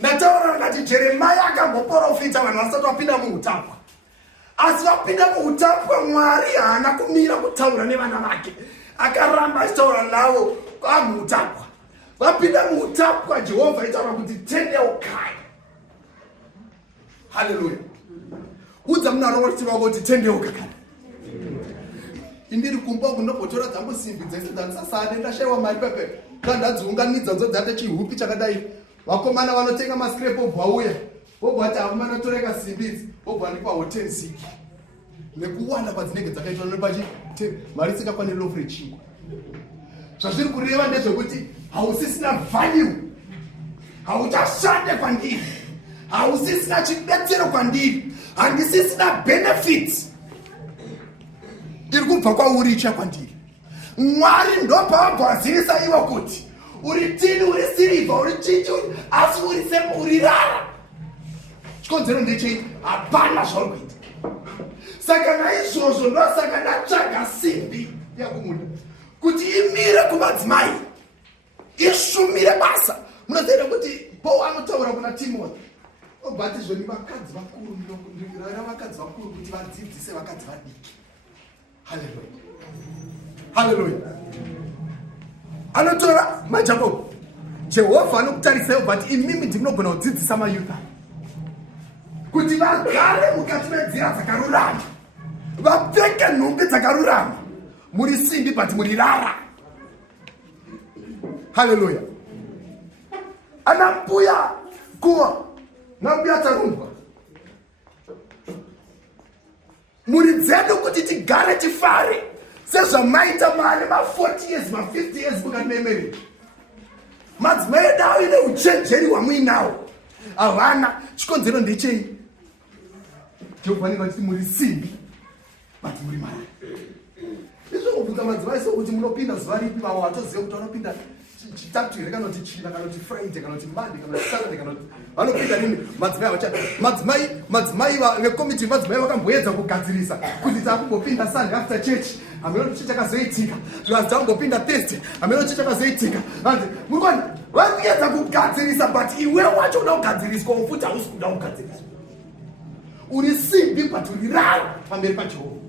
Ndataura ngati Jeremia akamboprofita vanhu vasati vapinda muutapwa. Asi vapinda muutapwa, Mwari haana kumira kutaura nevana vake, akaramba achitaura navo muutapwa. Vapinda muutapwa, Jehovha aitaura kuti tendeukai. Haleluya. Udza munhu anotiva kuti tendeuka kana. Indiri kumba kunobotora dzangu simbi dzese dzandisasade ndashayiwa mari pepe. Kandadziunganidza nzodzate chihupi chakadai. Vakomana vanotenga maskrepo obva auya. Obva ati avuma notoreka simbi idzi. Obva ndipa hotel ziki. Nekuwanda kwadzinenge dzakaitwa nepachi mari isikakwaniri lofu rechingwa. Zvazviri kureva ndezvekuti hausisina value. Hauchashande kwandiri. Hausisina chibetsero kwandiri. Handisisina benefits. Iri kubva kwauri chakwandiri. Mwari ndopavabvazivisa ivo kuti uri tini, uri sirivha, uri chichi, asi uri sembe, uri rara. Chikonzero ndechei? Hapana zvauri kuita. Saka naizvozvo ndosaka ndatsvaga simbi yakumuda kuti imire kumadzimai, ishumire basa. Munoziva kuti Paul anotaura kuna Timothy, obati zvoni vakadzi vakuru, ndinokumbira vakadzi vakuru kuti vadzidzise vakadzi vadiki. Haleluya. Haleluya. Anotora maJakobo. Jehovha anokutarisai but imimi ndinogona kudzidzisa mayuda kuti vagare mukati menzira dzakarurama, vapfeke nhumbi dzakarurama. Muri simbi but muri rara. Haleluya. Ana mbuya kuwa na mbuya tarumba, muri dzedu kuti tigare tifare sezvamaita mari ma40 years ma50 years mukati memerika. Madzimai edu aine uchenjeri hwamuinawo havana. Chikonzero ndechei? Jehovha anenge achiti muri simbi but muri mari. Izvokubvunza madzimai sokuti munopinda zuva ripi, vavo vatoziva kuti vanopinda chitatu here, kana kuti china, kana kuti Friday, kana kuti Monday, kana kuti Saturday, kana kuti vanopinda nini. Madzimai havachati. Madzimai vekomiti madzimai vakamboedza kugadzirisa kuti takumbopinda Sunday after church, hameno chichakazoitika. Zvivanhu takumbopinda Thursday, hameno chichakazoitika. Vanzi murikuona vari kuedza kugadzirisa but iwe wacho uda kugadziriswa, ufuti hausi kuda kugadziriswa. Uri simbi but uri rara pamberi paJehovha.